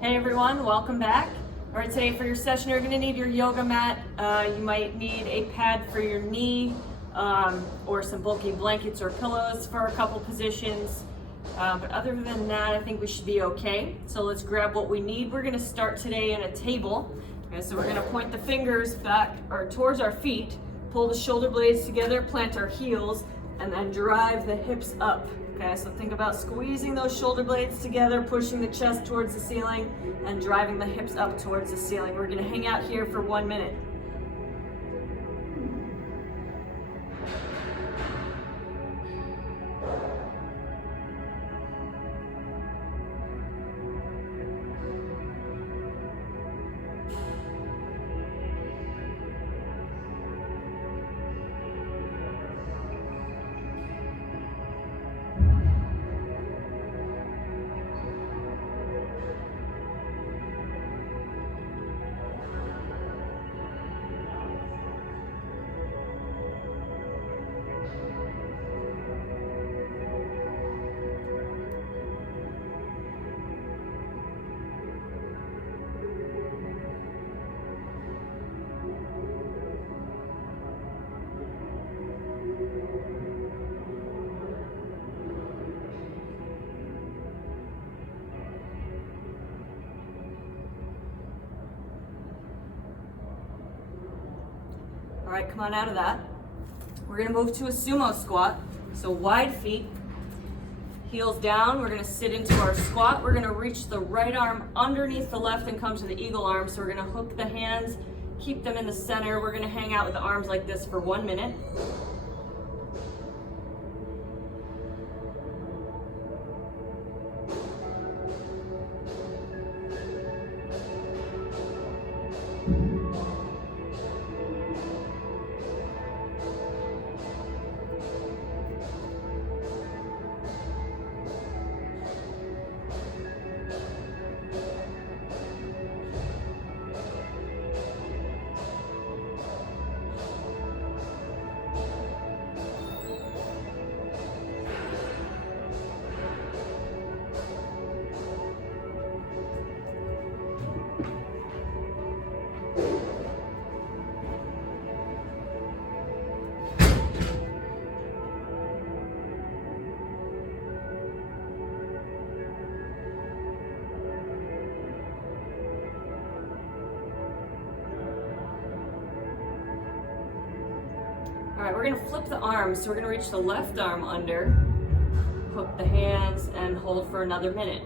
Hey everyone, welcome back. All right, today for your session, you're gonna need your yoga mat. You might need a pad for your knee, or some bulky blankets or pillows for a couple positions. But other than that, I think we should be okay. So let's grab what we need. We're gonna start today in a table. Okay, so we're gonna point the fingers back or towards our feet, pull the shoulder blades together, plant our heels, and then drive the hips up. Okay, so think about squeezing those shoulder blades together, pushing the chest towards the ceiling, and driving the hips up towards the ceiling. We're gonna hang out here for 1 minute. All right, come on out of that. We're gonna move to a sumo squat. So wide feet, heels down. We're gonna sit into our squat. We're gonna reach the right arm underneath the left and come to the eagle arm. So we're gonna hook the hands, keep them in the center. We're gonna hang out with the arms like this for 1 minute. All right, we're gonna flip the arms. So we're gonna reach the left arm under, hook the hands, and hold for another minute.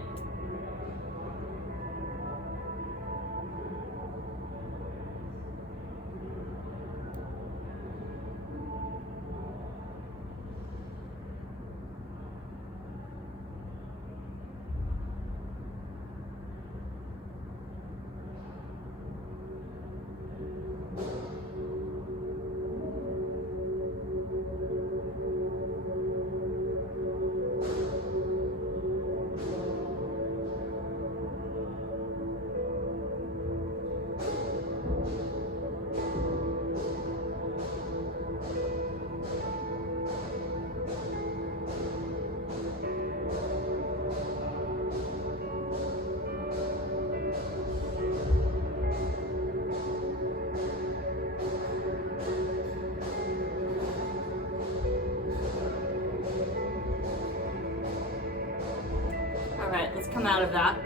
All right, let's come out of that.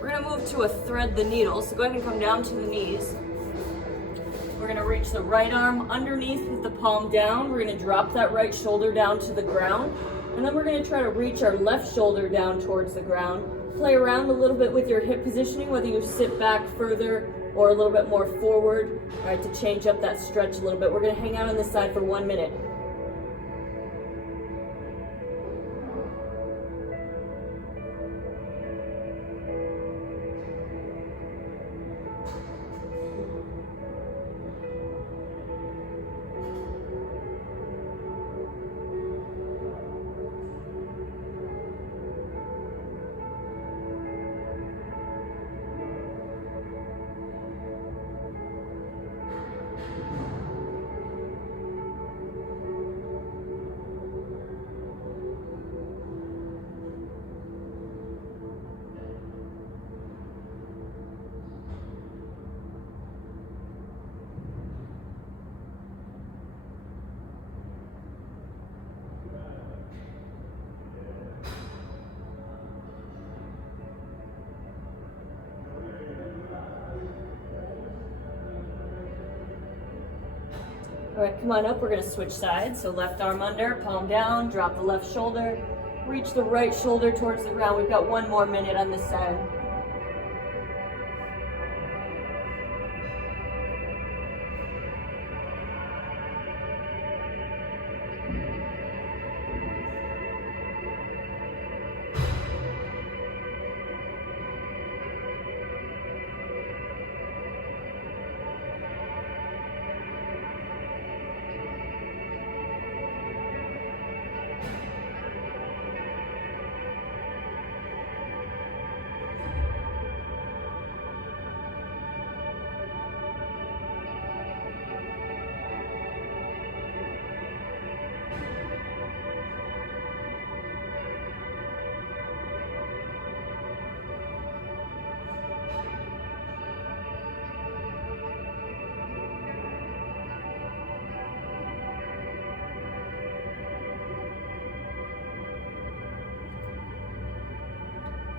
We're gonna move to a thread the needle. So go ahead and come down to the knees. We're gonna reach the right arm underneath with the palm down. We're gonna drop that right shoulder down to the ground. And then we're gonna try to reach our left shoulder down towards the ground. Play around a little bit with your hip positioning, whether you sit back further or a little bit more forward, all right, to change up that stretch a little bit. We're gonna hang out on this side for 1 minute. All right, come on up. We're gonna switch sides. So left arm under, palm down, drop the left shoulder, reach the right shoulder towards the ground. We've got 1 more minute on this side.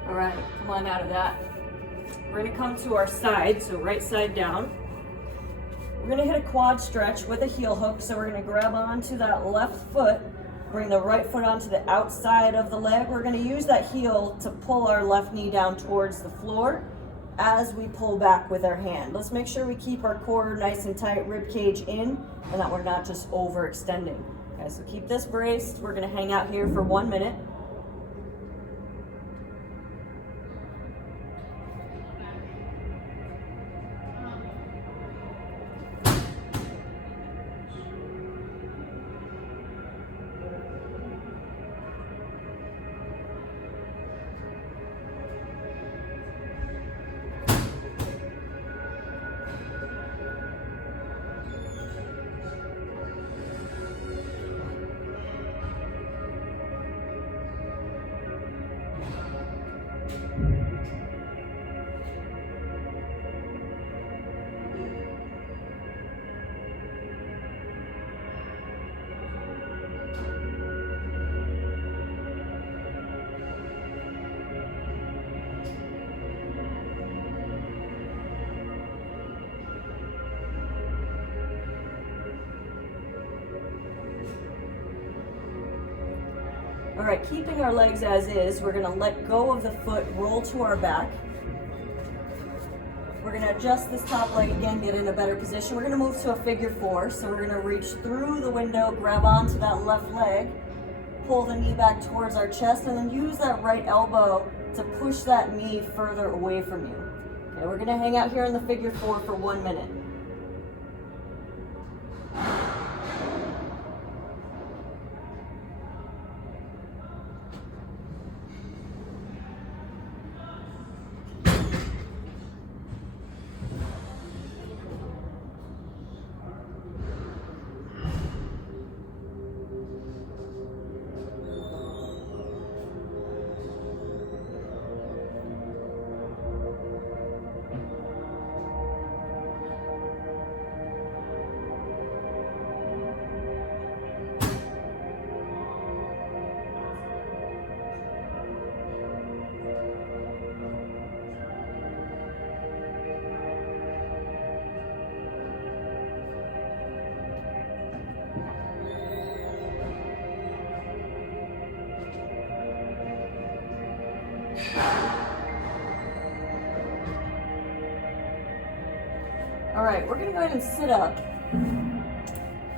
All right, come on out of that. We're gonna come to our side, so right side down. We're gonna hit a quad stretch with a heel hook, so we're gonna grab onto that left foot, bring the right foot onto the outside of the leg. We're gonna use that heel to pull our left knee down towards the floor as we pull back with our hand. Let's make sure we keep our core nice and tight, rib cage in, and that we're not just overextending. Okay, so keep this braced. We're gonna hang out here for 1 minute. All right, keeping our legs as is, we're gonna let go of the foot, roll to our back. We're gonna adjust this top leg again, get in a better position. We're gonna move to a figure four. So we're gonna reach through the window, grab onto that left leg, pull the knee back towards our chest, and then use that right elbow to push that knee further away from you. Okay, we're gonna hang out here in the figure four for 1 minute. All right, we're gonna go ahead and sit up.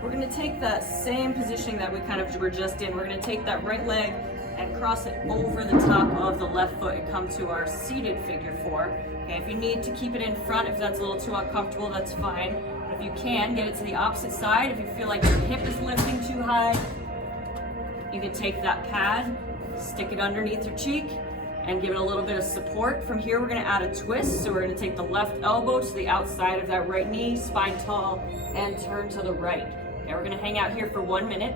We're gonna take that same position that we kind of were just in. We're gonna take that right leg and cross it over the top of the left foot and come to our seated figure four. Okay, if you need to keep it in front, if that's a little too uncomfortable, that's fine. But if you can, get it to the opposite side. If you feel like your hip is lifting too high, you can take that pad, stick it underneath your cheek, and give it a little bit of support. From here, we're gonna add a twist. So we're gonna take the left elbow to the outside of that right knee, spine tall, and turn to the right. Okay, we're gonna hang out here for 1 minute.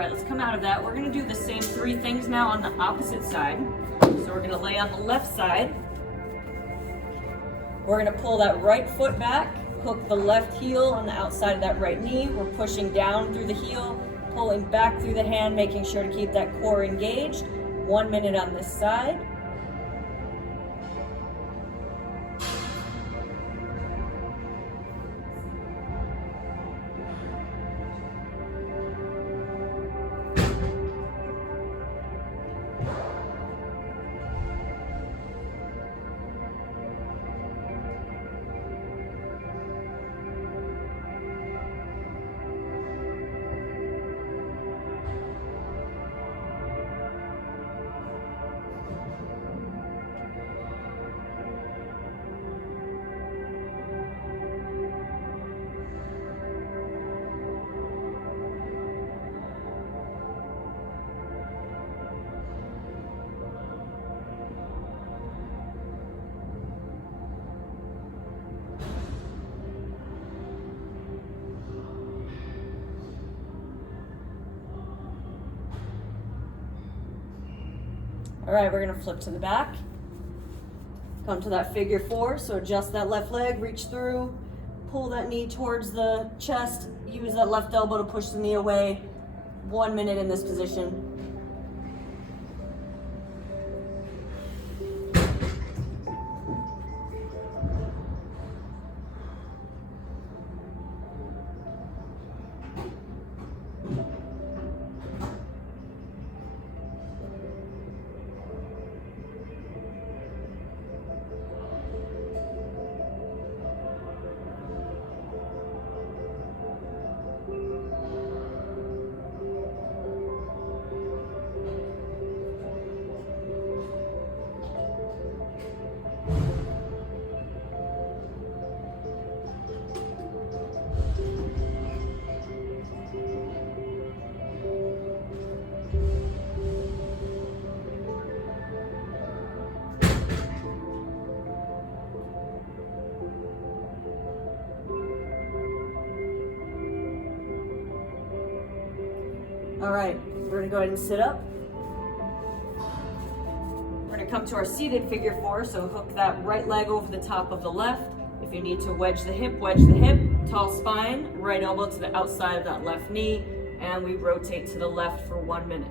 right, let's come out of that. We're gonna do the same 3 things now on the opposite side. So we're gonna lay on the left side. We're gonna pull that right foot back, hook the left heel on the outside of that right knee. We're pushing down through the heel, pulling back through the hand, making sure to keep that core engaged. 1 minute on this side. All right, we're gonna flip to the back. Come to that figure 4, so adjust that left leg, reach through, pull that knee towards the chest, use that left elbow to push the knee away. 1 minute in this position. All right, we're gonna go ahead and sit up. We're gonna come to our seated figure 4, so hook that right leg over the top of the left. If you need to wedge the hip, tall spine, right elbow to the outside of that left knee, and we rotate to the left for 1 minute.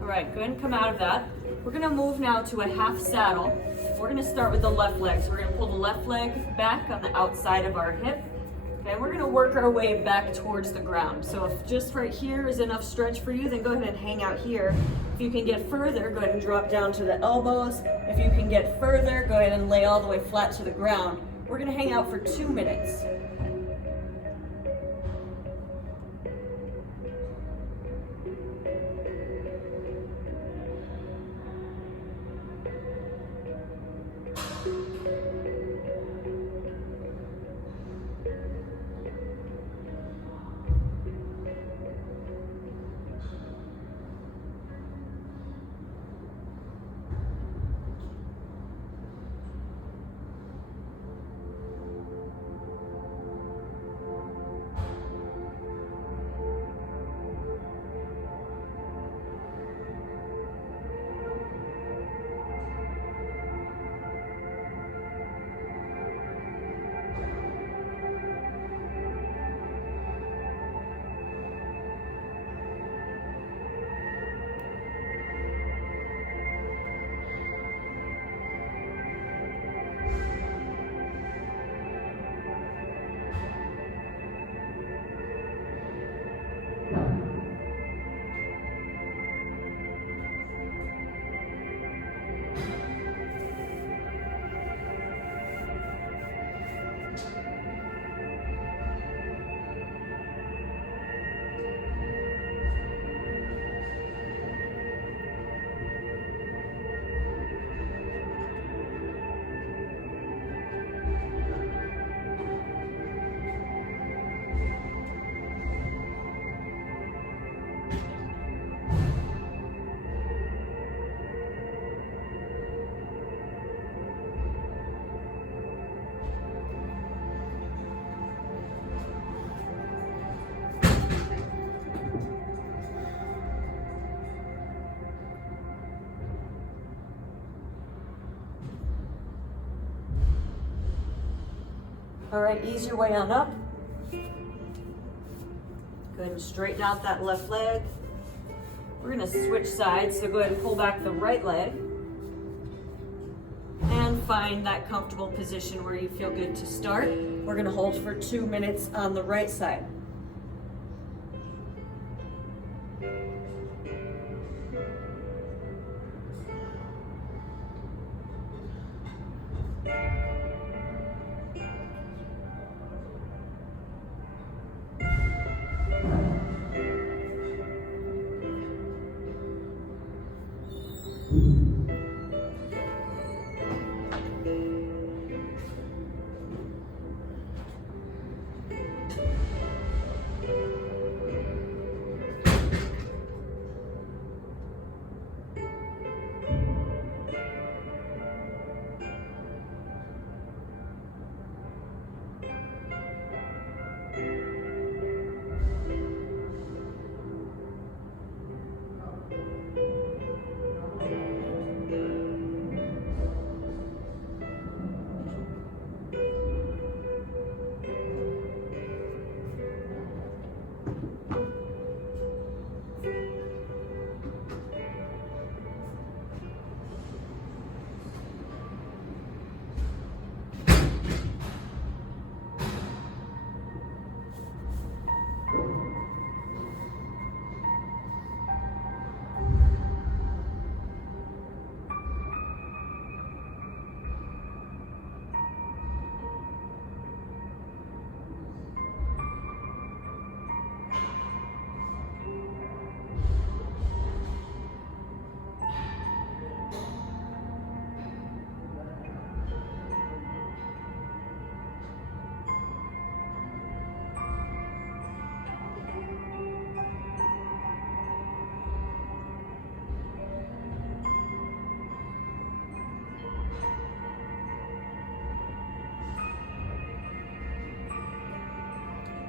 All right, go ahead and come out of that. We're gonna move now to a half saddle. We're gonna start with the left leg. So we're gonna pull the left leg back on the outside of our hip. Okay, and we're gonna work our way back towards the ground. So if just right here is enough stretch for you, then go ahead and hang out here. If you can get further, go ahead and drop down to the elbows. If you can get further, go ahead and lay all the way flat to the ground. We're gonna hang out for 2 minutes. All right, ease your way on up. Go ahead and straighten out that left leg. We're gonna switch sides, so go ahead and pull back the right leg. And find that comfortable position where you feel good to start. We're gonna hold for 2 minutes on the right side.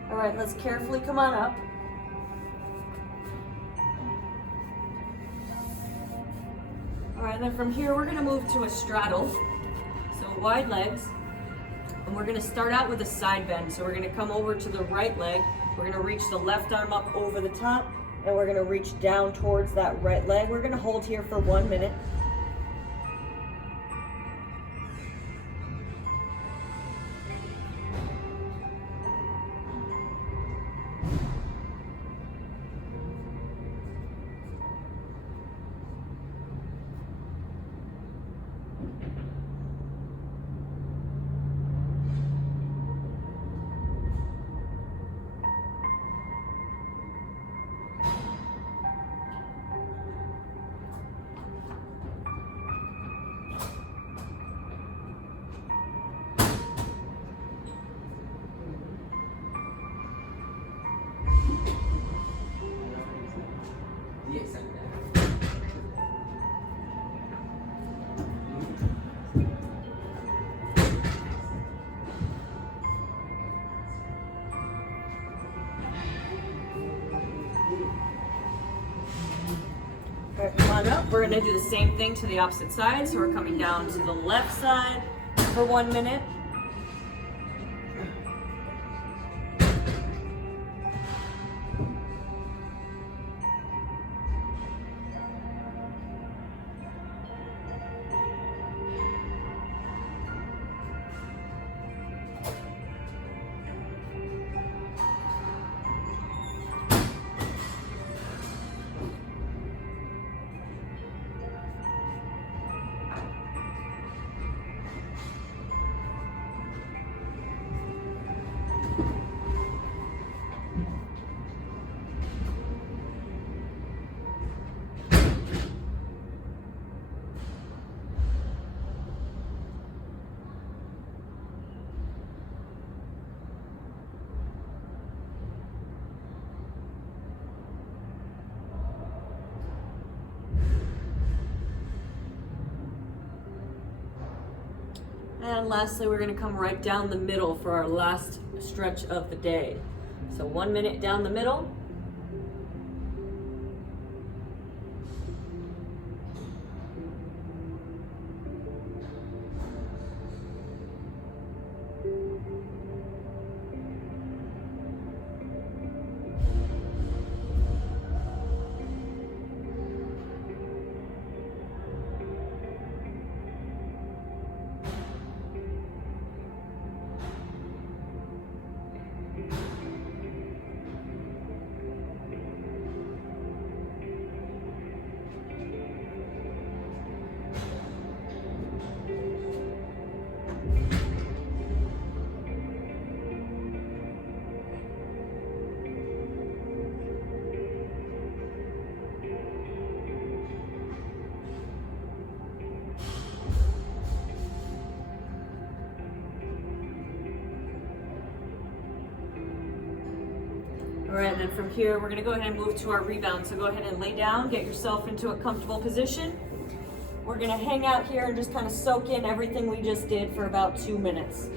All right, let's carefully come on up. All right, and then from here, we're gonna move to a straddle. So wide legs, and we're gonna start out with a side bend. So we're gonna come over to the right leg. We're gonna reach the left arm up over the top, and we're gonna reach down towards that right leg. We're gonna hold here for 1 minute. All right, come on up. We're gonna do the same thing to the opposite side. So we're coming down to the left side for 1 minute. And lastly, we're gonna come right down the middle for our last stretch of the day. So 1 minute down the middle. All right, and then from here, we're gonna go ahead and move to our rebound. So go ahead and lay down, get yourself into a comfortable position. We're gonna hang out here and just kind of soak in everything we just did for about 2 minutes.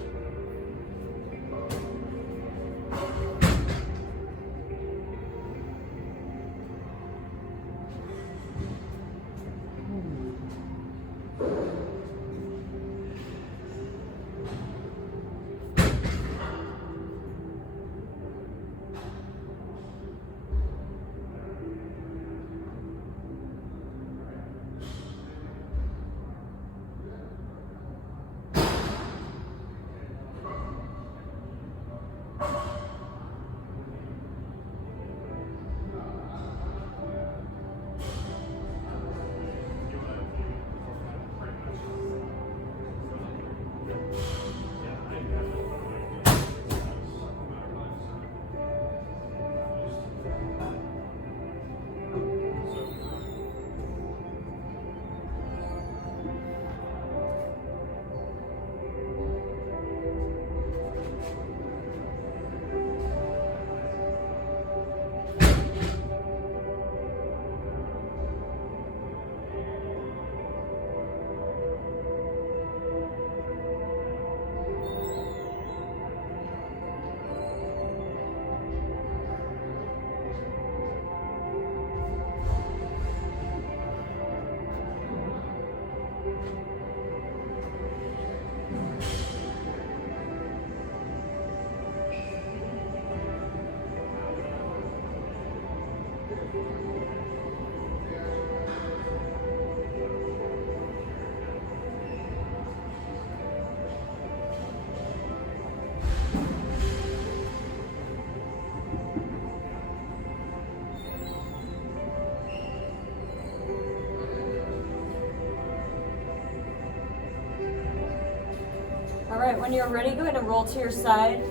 All right, when you're ready, go ahead and roll to your side.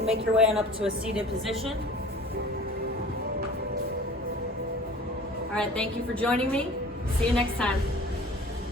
Make your way on up to a seated position. All right, thank you for joining me. See you next time.